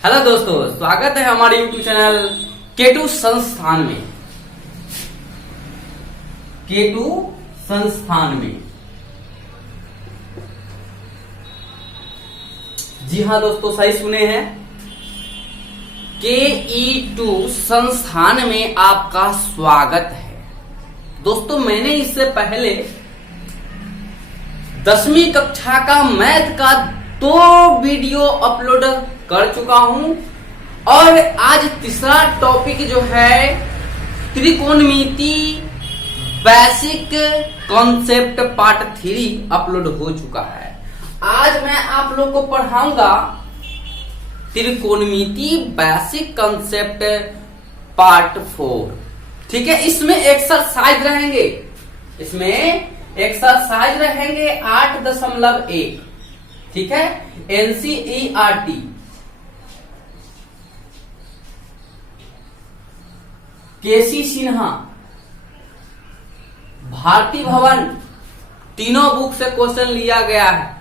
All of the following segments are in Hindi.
हेलो दोस्तों, स्वागत है हमारे YouTube चैनल K2 संस्थान में। K2 संस्थान में जी हाँ दोस्तों, सही सुने हैं। KE2 संस्थान में आपका स्वागत है। दोस्तों, मैंने इससे पहले 10वीं कक्षा का मैथ का 2 वीडियो अपलोड कर चुका हूं और आज तीसरा टॉपिक जो है त्रिकोणमिति बेसिक कॉन्सेप्ट पार्ट 3 अपलोड हो चुका है। आज मैं आप लोग को पढ़ाऊंगा त्रिकोणमिति बेसिक कॉन्सेप्ट पार्ट 4। ठीक है, इसमें एक्सरसाइज रहेंगे, 8.1। ठीक है, NCERT केसी सिन्हा, भारती भवन, तीनों बुक से क्वेश्चन लिया गया है।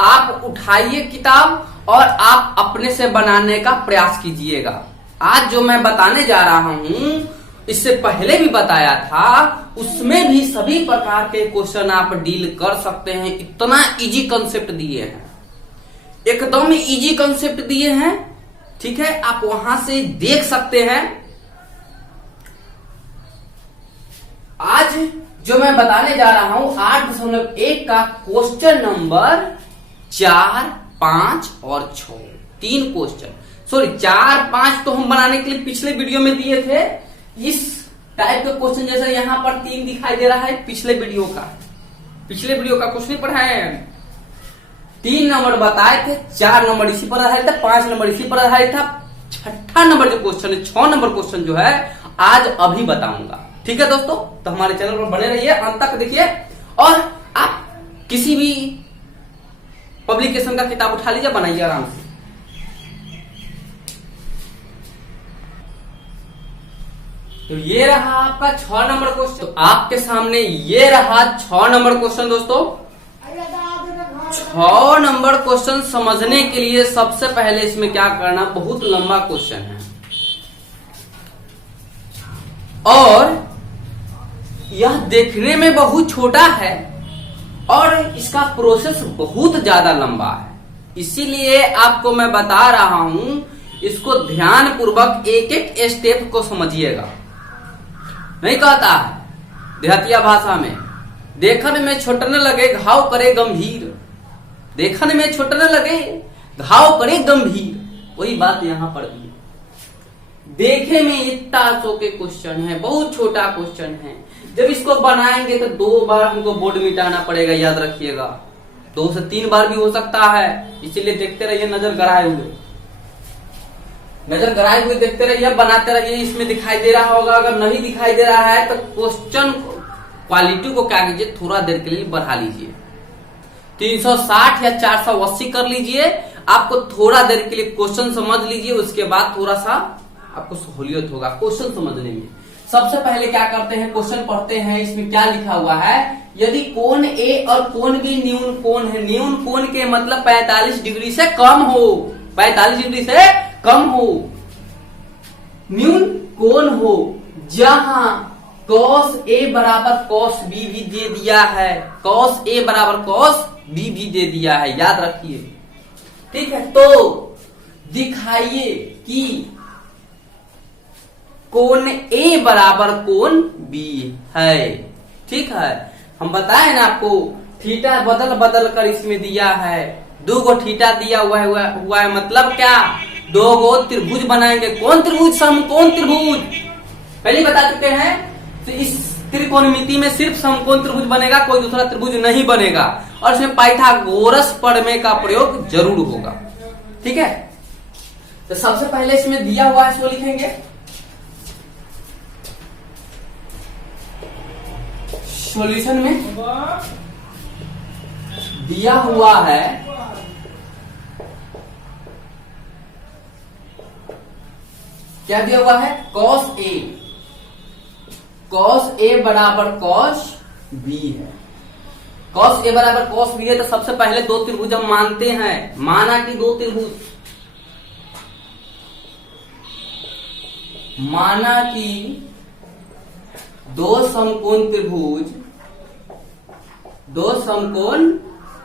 आप उठाइए किताब और आप अपने से बनाने का प्रयास कीजिएगा। आज जो मैं बताने जा रहा हूं, इससे पहले भी बताया था, उसमें भी सभी प्रकार के क्वेश्चन आप डील कर सकते हैं। इतना इजी कंसेप्ट दिए हैं, एकदम इजी कंसेप्ट दिए हैं। ठीक है, आप वहां से देख सकते हैं। आज जो मैं बताने जा रहा हूं 8.1 का क्वेश्चन नंबर 4, 5 और 6, 3 क्वेश्चन। सॉरी, 4, 5 तो हम बनाने के लिए पिछले वीडियो में दिए थे। इस टाइप के क्वेश्चन जैसे यहां पर 3 दिखाई दे रहा है, पिछले वीडियो का कुछ नहीं पढ़ाए हैं। 3 नंबर बताए थे, 4 नंबर इसी पर आधारित था, 5 नंबर इसी पर आधारित था। 6ठा नंबर जो क्वेश्चन है, 6 नंबर क्वेश्चन जो है आज अभी बताऊंगा। ठीक है दोस्तों, तो हमारे चैनल पर बने रहिए, अंत तक देखिए। और आप किसी भी पब्लिकेशन का किताब उठा लीजिए, बनाइए आराम से। तो ये रहा आपका 6 नंबर क्वेश्चन। आपके सामने ये रहा 6 नंबर क्वेश्चन। दोस्तों, 6 नंबर क्वेश्चन समझने के लिए सबसे पहले इसमें क्या करना, बहुत लंबा क्वेश्चन है और यह देखने में बहुत छोटा है और इसका प्रोसेस बहुत ज्यादा लंबा है। इसीलिए आपको मैं बता रहा हूं, इसको ध्यान पूर्वक एक एक स्टेप को समझिएगा। नहीं कहता है देहातिया भाषा में, देखने में छोटन लगे घाव करे गंभीर, देखने में छोटन लगे घाव करे गंभीर। वही बात यहां पर भी, देखे में इतना सो के क्वेश्चन है, बहुत छोटा क्वेश्चन है। जब इसको बनाएंगे तो 2 बार हमको बोर्ड मिटाना पड़ेगा, याद रखिएगा। 2 से 3 बार भी हो सकता है, इसीलिए देखते रहिए, नजर गड़ाए हुए देखते रहिए, बनाते रहिए। इसमें दिखाई दे रहा होगा, अगर नहीं दिखाई दे रहा है तो क्वेश्चन क्वालिटी को क्या कीजिए, थोड़ा देर के लिए बढ़ा लीजिए, 360 या 480 कर लीजिए। आपको थोड़ा देर के लिए क्वेश्चन समझ लीजिए, उसके बाद थोड़ा सा आपको सहूलियत होगा क्वेश्चन समझने में। सबसे पहले क्या करते हैं, क्वेश्चन पढ़ते हैं। इसमें क्या लिखा हुआ है, यदि कोण ए और कोण बी न्यून कोण है, न्यून कोण के मतलब 45 डिग्री से कम हो, 45 डिग्री से कम हो, न्यून कोण हो, जहां cos A बराबर cos B भी दे दिया है, cos A बराबर cos B भी दे दिया है, याद रखिए। ठीक है, तो दिखाइए कि कोण A बराबर कोण B है। ठीक है, हम बताए ना आपको, थीटा बदल कर इसमें दिया है, 2 गो थीटा दिया हुआ है। मतलब क्या, 2 गो त्रिभुज बनाएंगे। कौन त्रिभुज, समकोण त्रिभुज, पहले बता चुके हैं। तो इस त्रिकोणमिति में सिर्फ समकोण त्रिभुज बनेगा, कोई दूसरा त्रिभुज नहीं बनेगा। और इसमें पाइथागोरस प्रमेय का प्रयोग जरूर होगा। ठीक है, तो सबसे पहले इसमें दिया हुआ है, इसको लिखेंगे। सॉल्यूशन में दिया हुआ है क्या दिया हुआ है, cos A बराबर cos B है। cos A बराबर cos B है, तो सबसे पहले 2 त्रिभुज हम मानते हैं, माना कि 2 त्रिभुज, माना कि दो समकोण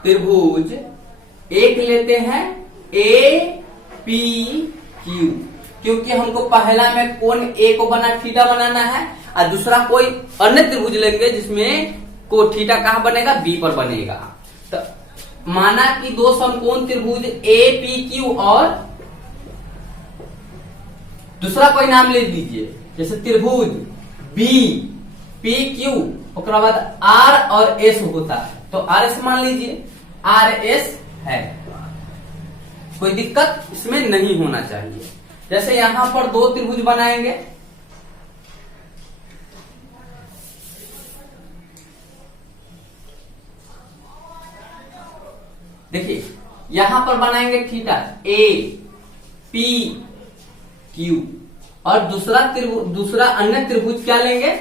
त्रिभुज एक लेते हैं ए पी क्यू, क्योंकि हमको पहला में कोण ए को थीटा बनाना है और दूसरा कोई अन्य त्रिभुज लेंगे जिसमें को थीटा कहां बनेगा, बी पर बनेगा। तो माना कि दो समकोण त्रिभुज ए पी क्यू और दूसरा कोई नाम ले लीजिए, जैसे त्रिभुज बी पी क्यू, उसके बाद आर और एस होता है, तो आर एस मान लीजिए, आर एस है, कोई दिक्कत इसमें नहीं होना चाहिए। जैसे यहां पर दो त्रिभुज बनाएंगे, देखिए यहां पर बनाएंगे थीटा ए पी क्यू, और दूसरा अन्य त्रिभुज क्या लेंगे,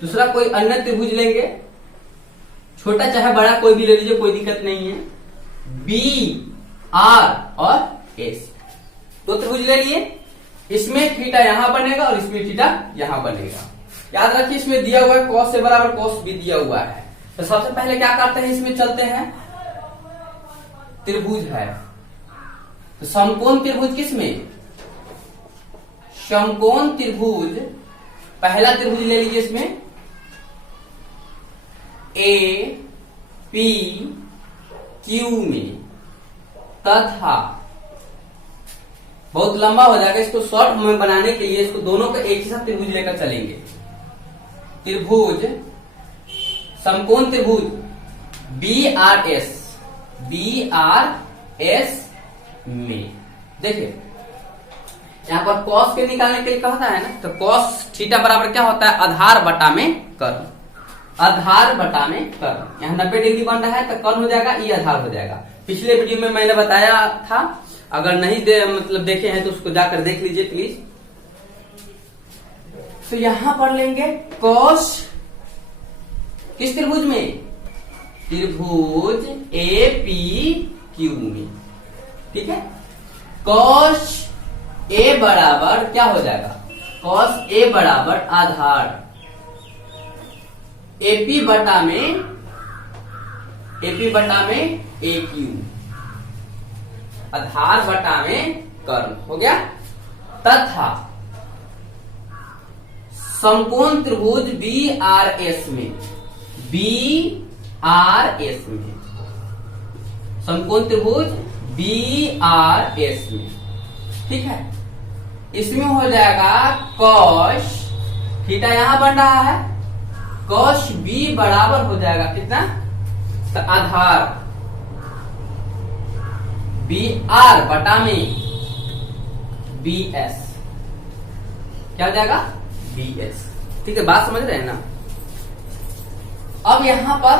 दूसरा कोई अन्य त्रिभुज लेंगे, छोटा चाहे बड़ा कोई भी ले लीजिए, कोई दिक्कत नहीं है, बी आर और एस, दो त्रिभुज ले लिए, इसमें थीटा यहां बनेगा और इसमें थीटा यहां बनेगा। याद रखिए इसमें दिया हुआ है कॉस ए बराबर कॉस बी दिया हुआ है। तो सबसे पहले क्या करते हैं, इसमें चलते हैं, त्रिभुज है तो समकोण त्रिभुज किसमें, समकोण त्रिभुज, पहला त्रिभुज ले लीजिए इसमें ए पी क्यू में, तथा बहुत लंबा हो जाएगा, इसको शॉर्ट में बनाने के लिए इसको दोनों का एक ही साथ त्रिभुज लेकर चलेंगे। त्रिभुज समकोण त्रिभुज बी आर एस में, देखिए यहां पर कॉस के निकालने के लिए कहता है ना, तो कॉस थीटा बराबर क्या होता है, आधार बटा में कर्ण, आधार बटा में कर्ण। यहाँ 90 डिग्री बन रहा है तो कर्ण हो जाएगा, ये आधार हो जाएगा। पिछले वीडियो में मैंने बताया था, अगर नहीं देखे हैं तो उसको जाकर देख लीजिए प्लीज। तो यहां पर लेंगे कॉस, किस त्रिभुज में, त्रिभुज ए पी क्यू में, ठीक है। कॉस ए बराबर क्या हो जाएगा, कॉस ए बराबर आधार एपी बटा में ए क्यू, आधार बटा में कर्ण हो गया, तथा समकोण त्रिभुज बी आर एस में, समकोण त्रिभुज बी आर एस में, ठीक है। इसमें हो जाएगा कॉस थीटा यहां बन रहा है, कॉस बी बराबर हो जाएगा कितना, तो आधार बी आर बटा में बी एस, क्या हो जाएगा, बी एस, ठीक है, बात समझ रहे हैं ना। अब यहां पर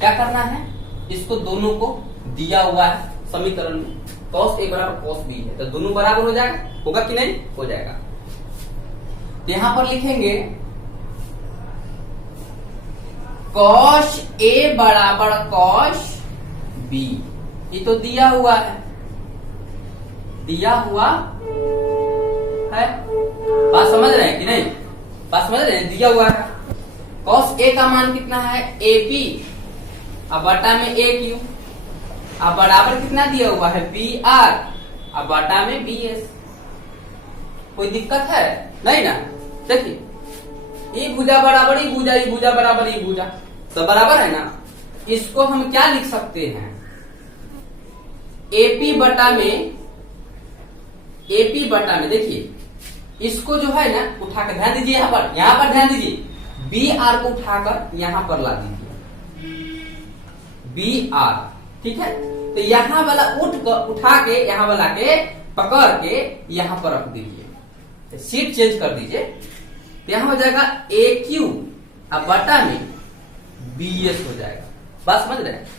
क्या करना है, इसको दोनों को दिया हुआ है समीकरण में, कॉस ए बराबर कॉस बी है, तो दोनों बराबर हो जाएगा, होगा कि नहीं, हो जाएगा। तो यहां पर लिखेंगे कॉस ए बराबर कॉस बी, ये तो दिया हुआ है, बात समझ रहे हैं कि नहीं, बात समझ रहे हैं, दिया हुआ है। कॉस ए का मान कितना है, ए पी, अब बटा में ए क्यू, अब बराबर कितना दिया हुआ है, बी आर, अब बटा में बी एस, कोई दिक्कत है नहीं ना। देखिए ई भुजा बराबर ई भुजा, ई भुजा बराबर ई भुजा, तो बराबर है ना। इसको हम क्या लिख सकते हैं, एपी बटा में, देखिए इसको जो है ना उठाकर ध्यान दीजिए, यहां पर ध्यान दीजिए, बी आर को उठाकर यहां पर ला दीजिए, बी आर, ठीक है। तो यहां वाला उठा के यहां वाला के पकड़ के यहां पर रख दीजिए, तो सीट चेंज कर दीजिए, तो यहां हो जाएगा ए क्यू, अब बटा में बी एस हो जाएगा, बात समझ रहे हैं।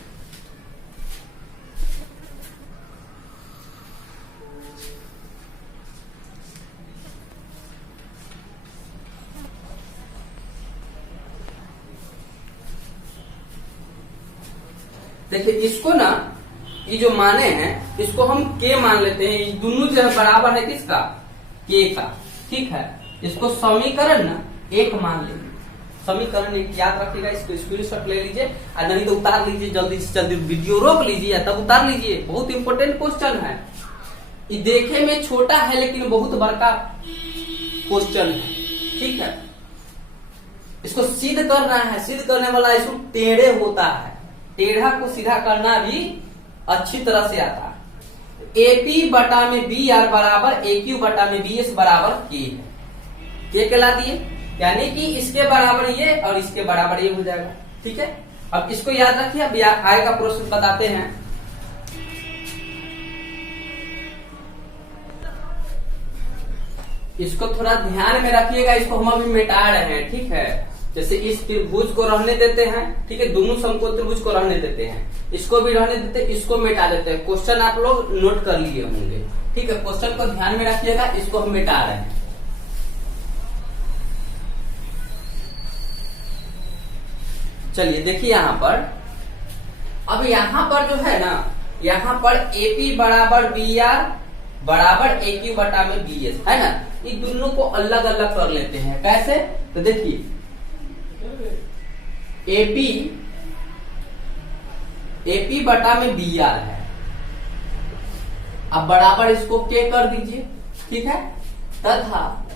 देखिए इसको ना, ये जो माने हैं इसको हम के मान लेते हैं, ये दोनों जो है बराबर है किसका, के का, ठीक है, इसको समीकरण ना एक मान लेंगे। समीकरण एक याद रखिएगा, इसको स्क्रीनशॉट ले लीजिए और नहीं तो उतार लीजिए, जल्दी से जल्दी वीडियो रोक लीजिए तब उतार लीजिए। बहुत इंपॉर्टेंट क्वेश्चन है, ये देखे में छोटा है लेकिन बहुत बड़का क्वेश्चन है। ठीक है, इसको सिद्ध करना है, सिद्ध करने वाला इसको टेढ़े होता है, टेढ़ा को सीधा करना भी अच्छी तरह से आता है। AP बटा में BR बराबर AQ बटा में BS बराबर K है। ये कहला दिए, यानी कि इसके बराबर ये और इसके बराबर ये हो जाएगा। ठीक है, अब इसको याद रखिए, अब आगे का प्रोसेस बताते हैं। इसको थोड़ा ध्यान में रखिएगा, इसको हम अभी मिटा रहे हैं। ठीक है, जैसे इस त्रिभुज को रहने देते हैं, ठीक है, दोनों समकोण त्रिभुज को रहने देते हैं, इसको भी रहने देते हैं, इसको मिटा देते हैं। क्वेश्चन आप लोग नोट कर लिए होंगे। ठीक है, क्वेश्चन को ध्यान में रखिएगा, इसको हम मिटा रहे हैं। चलिए देखिए यहां पर, अब यहां पर जो है ना, यहां पर AP बराबर BR बराबर AQ बटा में BS है ना, ये दोनों को अलग अलग कर लेते हैं। कैसे? तो देखिए AP बटा में BR है, अब बराबर इसको K कर दीजिए। ठीक है, तथा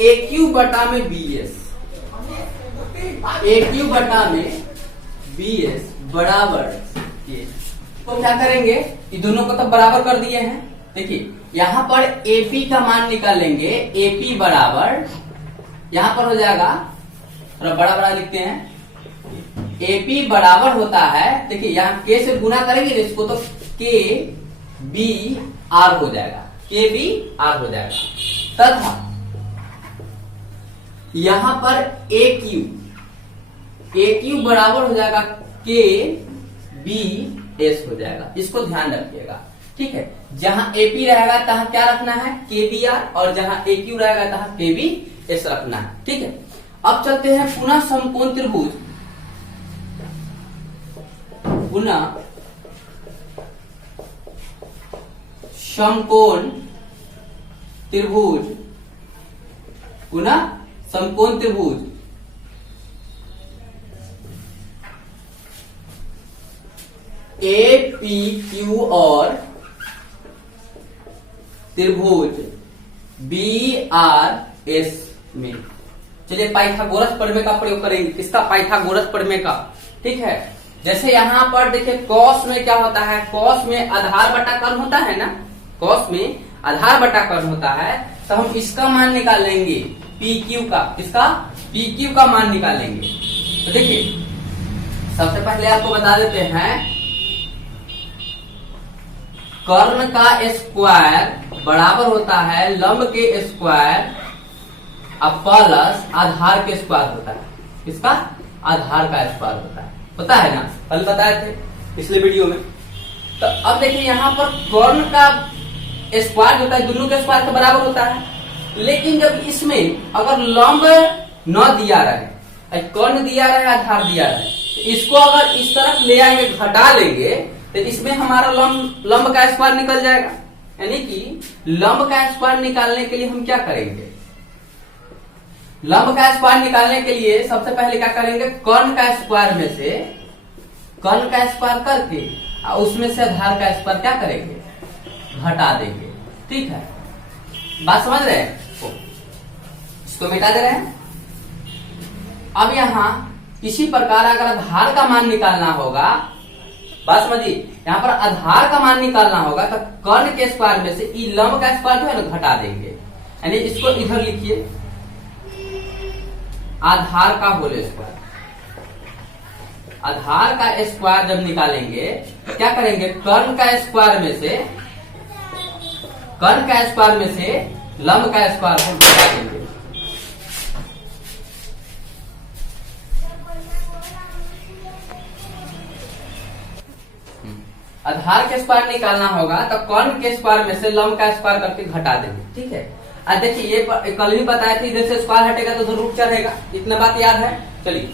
AQ बटा में BS, AQ बटा में BS बराबर ये, तो क्या करेंगे, ये दोनों को तो बराबर कर दिए हैं। देखिए यहां पर AP का मान निकालेंगे, AP बराबर यहां पर हो जाएगा, थोड़ा बड़ा बड़ा लिखते हैं, AP बराबर होता है, देखिए यहां K से गुना करेंगे इसको तो KBR हो जाएगा, KBR हो जाएगा। तथा यहां पर AQ बराबर हो जाएगा KBS हो जाएगा। इसको ध्यान रखिएगा। ठीक है, जहां AP रहेगा तहां क्या रखना है, KBR, और जहां AQ रहेगा तहां KBS रखना है। ठीक है, अब चलते हैं पुनः समकोण त्रिभुज, पुनः समकोण त्रिभुज, पुनः समकोण त्रिभुज APQ और त्रिभुज BRS में। चलिए पाइथागोरस प्रमेय का प्रयोग करेंगे। किसका? पाइथागोरस प्रमेय का। ठीक है, जैसे यहां पर देखिए कॉस में क्या होता है, कॉस में आधार बटा कर्ण होता है ना, कॉस में आधार बटा कर्ण होता है, तो हम इसका मान निकाल लेंगे PQ का। किसका? PQ का मान निकालेंगे। तो देखिए सबसे पहले आपको बता देते हैं, कर्ण का स्क्वायर बराबर होता है लंब के स्क्वायर अब प्लस आधार के स्क्वायर होता है। किसका? आधार का स्क्वायर होता है ना, कल बताए थे पिछले वीडियो में। तो अब देखिए यहाँ पर कर्ण का स्क्वायर होता है, दोनों के स्क्वायर के बराबर होता है, लेकिन जब इसमें अगर लंब न दिया रहे, कर्ण दिया रहे, आधार दिया रहे, तो इसको अगर इस तरफ ले आएंगे, घटा लेंगे, तो इसमें हमारा लंब का स्क्वायर निकल जाएगा। यानी कि लंब का स्क्वायर निकालने के लिए हम क्या करेंगे, लंब का स्क्वायर निकालने के लिए सबसे पहले क्या करेंगे, कर्ण का स्क्वायर में से कर्ण का स्क्वायर करके उसमें से आधार का स्क्वायर क्या करेंगे, घटा देंगे। ठीक है, बात समझ रहे हैं? इसको मिटा दे रहे हैं। अब यहां इसी प्रकार अगर आधार का मान निकालना होगा, बात समझिए, यहाँ पर आधार का मान निकालना होगा तो कर्ण के स्क्वायर में से ई लंब का स्क्वायर जो है ना घटा देंगे। यानी इसको इधर लिखिए, आधार का होल स्क्वायर। आधार का स्क्वायर जब निकालेंगे क्या करेंगे, कर्ण का स्क्वायर में से लंब का स्क्वायर को घटा देंगे। आधार के स्क्वायर निकालना होगा तो कर्ण के स्क्वायर में से लंब का स्क्वायर करके घटा देंगे। ठीक है, अब देखिए ये कल ही बताया था, इधर से स्क्वायर हटेगा तो रूट चढ़ेगा, इतना बात याद है। चलिए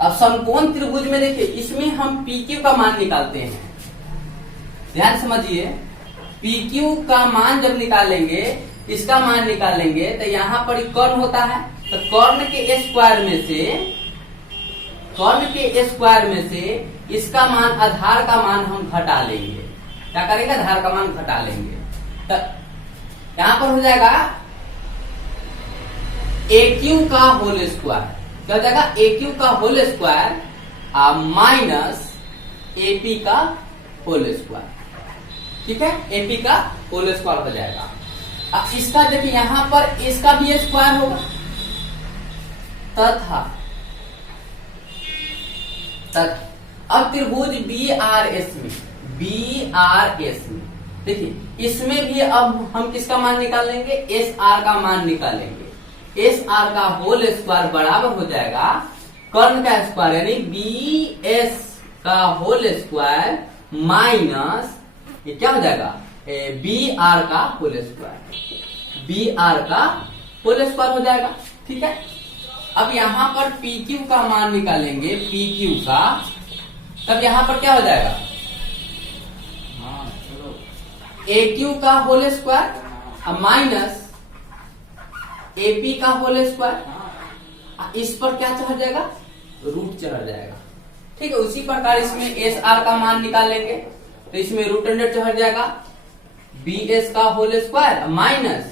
अब समकोण त्रिभुज में देखिए, इसमें हम PQ का मान निकालते हैं। ध्यान समझिए, पी क्यू का मान जब निकालेंगे, इसका मान निकालेंगे, तो यहाँ पर कर्ण होता है, तो कर्ण के स्क्वायर में से इसका मान, आधार का मान हम घटा लेंगे। क्या करेंगे? आधार का मान घटा लेंगे। तो यहां पर हो जाएगा ए क्यू का होल स्क्वायर। क्या हो जाएगा? ए क्यू का होल स्क्वायर माइनस एपी का होल स्क्वायर। ठीक है, एपी का होल स्क्वायर हो जाएगा। अब इसका देखिए यहां पर इसका भी स्क्वायर होगा, तथा अब त्रिभुज BRS में देखिए, इसमें भी अब हम किसका मान निकालेंगे? SR का मान निकालेंगे। SR का होल स्क्वायर बराबर हो जाएगा कर्ण का स्क्वायर यानी BS का होल स्क्वायर माइनस ये क्या हो जाएगा? BR का होल स्क्वायर। BR का होल स्क्वायर हो जाएगा। ठीक है, अब यहां पर PQ का मान निकालेंगे, PQ का, तब यहां पर क्या हो जाएगा? AQ का होल स्क्वायर माइनस AP का होल स्क्वायर। इस पर क्या चढ़ जाएगा? रूट चढ़ जाएगा। ठीक है, उसी प्रकार इसमें SR का मान निकालेंगे, तो इसमें रूट अंडर चढ़ जाएगा, BS का होल स्क्वायर माइनस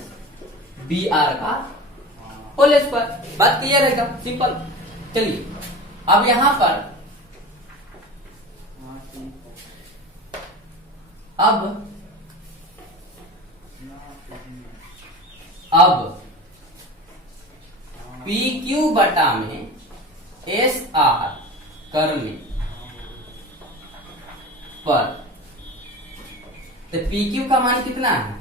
BR का होल स्क्वायर। बात क्लियर है क्या? सिंपल। चलिए अब यहां पर अब PQ बटा में SR करने पर तो PQ का मान कितना है?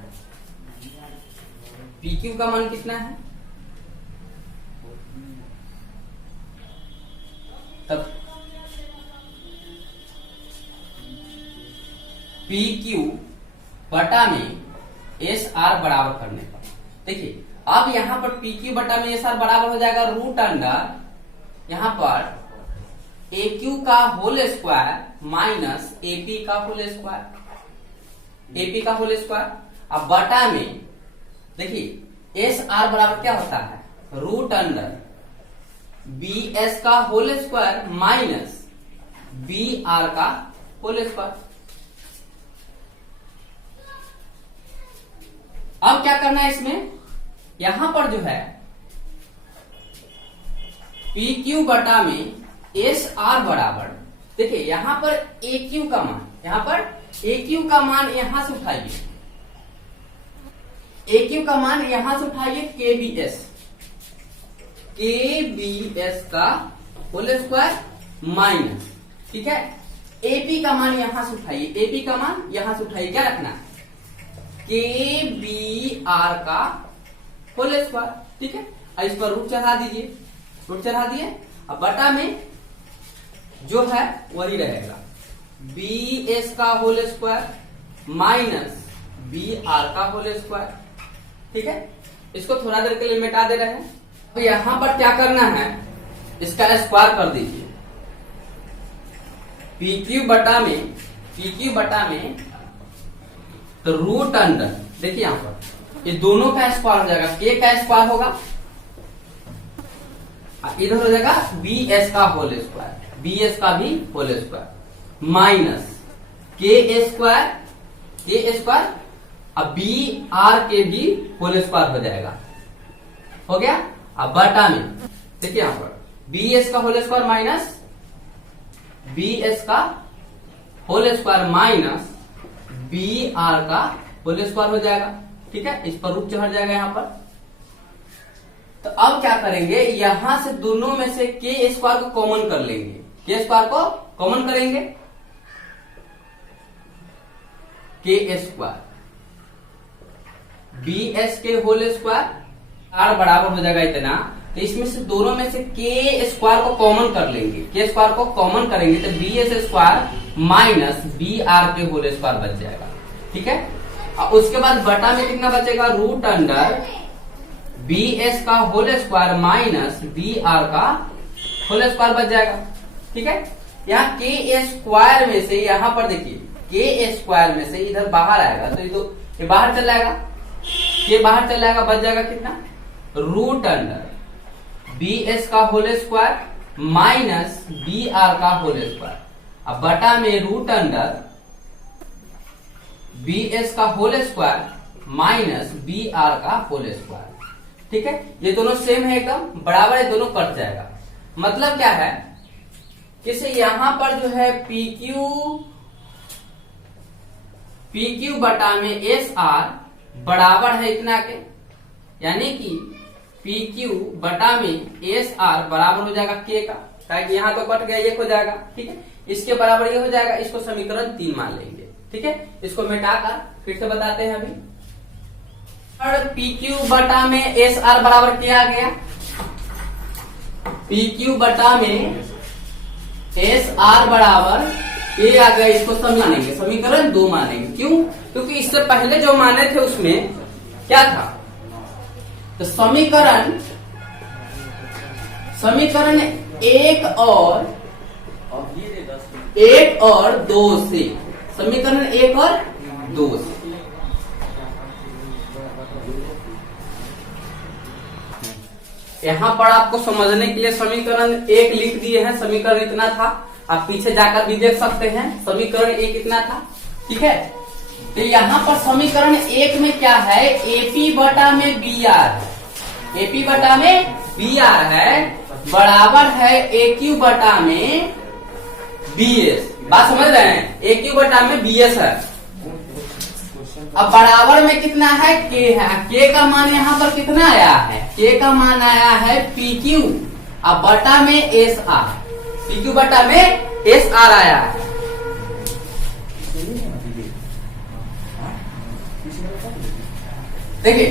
PQ का मान कितना है? तब PQ बटा में SR बराबर करने पर देखिए, अब यहां पर PQ बटा में SR बराबर हो जाएगा रूट अंडर यहां पर AQ का होल स्क्वायर माइनस AP का होल स्क्वायर। AP का होल स्क्वायर अब बटा में देखिए SR बराबर क्या होता है? रूट अंडर BS का होल स्क्वायर माइनस BR का होल स्क्वायर। अब क्या करना है इसमें? यहां पर जो है PQ बटा में SR बराबर देखिए, यहां पर AQ का मान, यहां पर AQ का मान यहां से उठाइए, AQ का मान यहां से उठाइए KBS का होल स्क्वायर माइनस, ठीक है, AP का मान यहां से उठाइए, AP का मान यहां से उठाइए, क्या रखना है? KBR का होल स्क्वायर। ठीक है, इस पर रूट चढ़ा दीजिए, रूट चढ़ा दिए। अब बटा में जो है वही रहेगा, BS का होल स्क्वायर माइनस BR का होल स्क्वायर। ठीक है, इसको थोड़ा देर के लिए मिटा दे रहे हैं। तो यहां पर क्या करना है? इसका स्क्वायर कर दीजिए। PQ बटा में तो रूट अंडर देखिए यहां पर ये दोनों का स्क्वायर हो जाएगा, K का स्क्वायर होगा, इधर हो जाएगा BS का होल स्क्वायर, BS का भी whole square minus K square अब BR के भी होल स्क्वायर हो जाएगा, हो गया। अब बटा में देखिए यहां पर BS का होल स्क्वायर माइनस BS का होल स्क्वायर माइनस BR का होल स्क्वायर हो जाएगा। ठीक है, इस पर रूट चढ़ जाएगा यहां पर। तो अब क्या करेंगे? यहां से दोनों में से K स्क्वायर को कॉमन कर लेंगे, K स्क्वायर को कॉमन करेंगे, K स्क्वायर BS के होल स्क्वायर R बराबर हो जाएगा इतना, तो इसमें से दोनों में से K स्क्वायर को कॉमन कर लेंगे, K स्क्वायर को कॉमन करेंगे तो BS स्क्वायर माइनस BR के होल स्क्वायर बच जाएगा। ठीक है, और उसके बाद बटा में कितना बचेगा? रूट अंडर BS का होल स्क्वायर माइनस BR का होल स्क्वायर बच जाएगा। ठीक है, यहाँ K स्क्वायर में से यहां पर देखिए के स्क्वायर में से इधर बाहर आएगा तो ये बाहर चल जाएगा, ये बाहर चल जाएगा, बच जाएगा कितना, रूट अंडर बी एस का whole square minus b r का होल स्क्वायर, अब बटा में रूट अंडर बी एस का whole square minus b r का होल स्क्वायर। ठीक है, ये दोनों सेम है, एकदम बराबर है, दोनों कट जाएगा। मतलब क्या है कि यहां पर जो है पी क्यू बटा में एस आर बराबर है इतना के, यानी कि पी क्यू बटा में एस आर बराबर हो जाएगा के का, ताकि यहां तो कट गया, एक हो जाएगा। ठीक है, इसके बराबर ये हो जाएगा, इसको समीकरण 3 मान लेंगे। ठीक है, इसको मिटाकर फिर से बताते हैं अभी। और पी क्यू बटा में एस आर बराबर क्या आ गया, पी क्यू बटा में एस आर बराबर ये आ गया, इसको मानेंगे समीकरण 2 मानेंगे। क्यों? क्योंकि इससे पहले जो माने थे उसमें क्या था, तो समीकरण 1 और 2 से, समीकरण 1 और 2 से यहां पर आपको समझने के लिए समीकरण 1 लिख दिए हैं, समीकरण इतना था, आप पीछे जाकर भी देख सकते हैं, समीकरण 1 इतना था। ठीक है, तो यहां पर समीकरण 1 में क्या है, एपी बटा में बी आर है, एपी बटा में बी आर है बराबर है ए क्यू बटा में बी एस। बात समझ रहे हैं, ए क्यू बटा में बी एस है, अब बराबर में कितना है, के है, के का मान यहाँ पर कितना आया है, के का मान आया है पी क्यू, अब बटा में एस आर, पी क्यू बटा में एस आर आया है। देखिए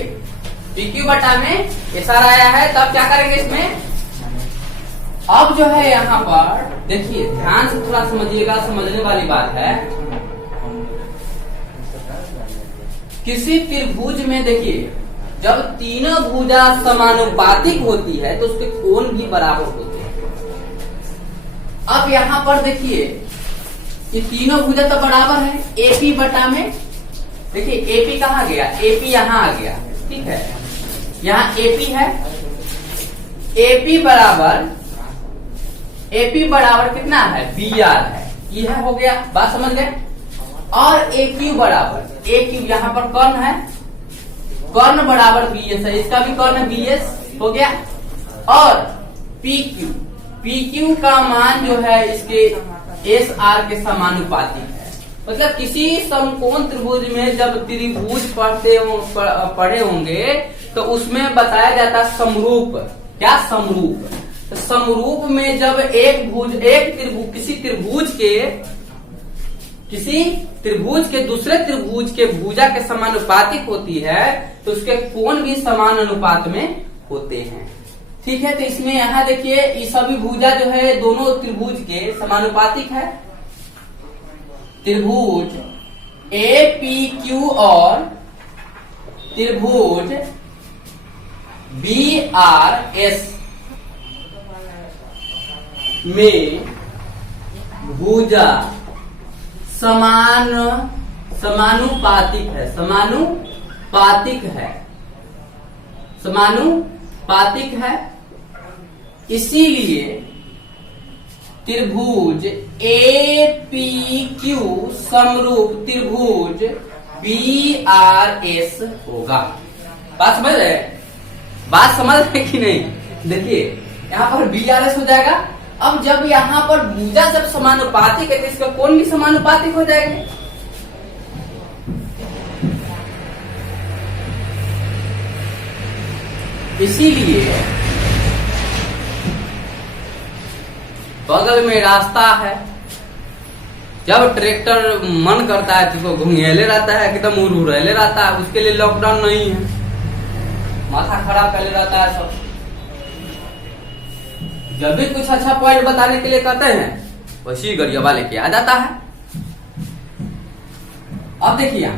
पी क्यू बटा में एस आर आया है, तब क्या करेंगे इसमें, अब जो है यहाँ पर देखिए ध्यान से थोड़ा समझिएगा, समझने वाली बात है। किसी त्रिभुज में देखिए जब तीनों भुजा समानुपातिक होती है तो उसके कोण भी बराबर होते हैं। अब यहाँ पर देखिए कि तीनों भुजा तो बराबर है, एपी बटा में, देखिए एपी कहाँ गया, एपी यहाँ आ गया। ठीक है, यहाँ एपी है, एपी बराबर कितना है, बी आर है, यह हो गया, बात समझ गए। और ए क्यू बराबर, ए क्यू यहाँ पर कर्ण है, कर्ण बराबर बी एस है, इसका भी कर्ण बी एस हो गया। और पी क्यू का मान जो है इसके एस आर के समानुपातिक है। मतलब किसी समकोण त्रिभुज में जब त्रिभुज पढ़े होंगे तो उसमें बताया जाता है समरूप, क्या समरूप, तो समरूप में जब किसी त्रिभुज के दूसरे त्रिभुज के भुजा के समानुपातिक होती है तो उसके कोण भी समान अनुपात में होते हैं। ठीक है, तो इसमें यहाँ देखिए ये सभी भुजा जो है दोनों त्रिभुज के समानुपातिक है। त्रिभुज ए पी क्यू और त्रिभुज बी आर एस में भुजा समानुपातिक है, इसीलिए त्रिभुज ए पी क्यू समरूप त्रिभुज बी आर एस होगा। बात समझ रहे, बात समझ रहे कि नहीं? देखिए यहाँ पर बी आर एस हो जाएगा। अब जब यहाँ पर भुजा जब समानुपातिक है तो इसका कोण भी समानुपातिक हो जाएंगे। इसीलिए बगल में रास्ता है, जब ट्रैक्टर मन करता है तो घुंघेले रहता है, एकदम उड़ेले रहता है, उसके लिए लॉकडाउन नहीं है, माथा खराब कर रहता है सब। जब भी कुछ अच्छा पॉइंट बताने के लिए कहते हैं वैसी गरियाबा लेके आ जाता है। अब देखिए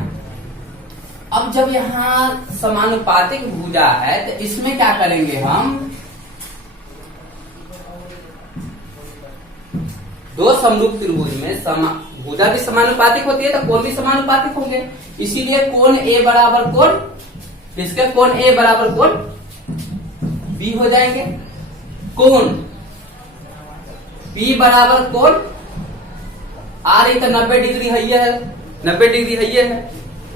अब जब यहाँ समानुपातिक भुजा है तो इसमें क्या करेंगे हम, दो समरूप त्रिभुज में भुजा भी समानुपातिक होती है तो कोण भी समानुपातिक होंगे। इसीलिए कोण ए बराबर कोण, इसके कोण ए बराबर कोण बी हो जाएंगे। कोण पी बराबर कोण आर, तो 90 डिग्री है, 90 डिग्री है,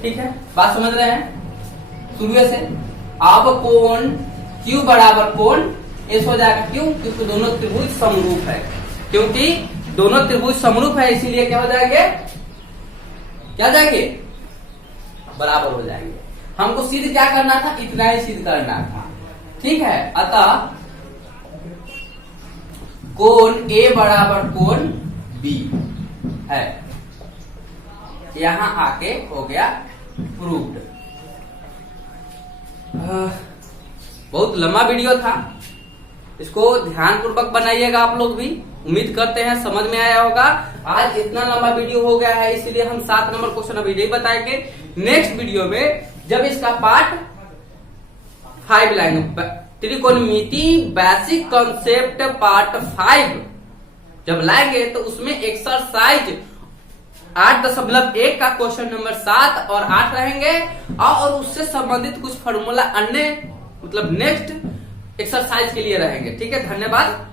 ठीक है, बात समझ रहे हैं शुरू से। अब कोण क्यू बराबर कोण एस हो जाएगा। क्यों? क्योंकि दोनों त्रिभुज समरूप है, क्योंकि दोनों त्रिभुज समरूप है, इसीलिए क्या हो जाएंगे, क्या जाएंगे, बराबर हो जाएंगे। हमको सिद्ध क्या करना था, इतना ही सिद्ध करना था, ठीक है। अतः कोण ए बराबर कोण बी है, यहां आके हो गया प्रूव्ड। बहुत लंबा वीडियो था, इसको ध्यान पूर्वक बनाइएगा आप लोग भी। उम्मीद करते हैं समझ में आया होगा। आज इतना लंबा वीडियो हो गया है, इसलिए हम 7 नंबर क्वेश्चन अभी नहीं बताएंगे। नेक्स्ट वीडियो में जब इसका पार्ट 5 लाएंगे, त्रिकोणमिति बेसिक कॉन्सेप्ट पार्ट 5 जब लाएंगे तो उसमें एक्सरसाइज 8.1 का क्वेश्चन नंबर 7 और 8 रहेंगे, और उससे संबंधित कुछ फॉर्मूला अन्य मतलब नेक्स्ट एक्सरसाइज के लिए रहेंगे। ठीक है, धन्यवाद।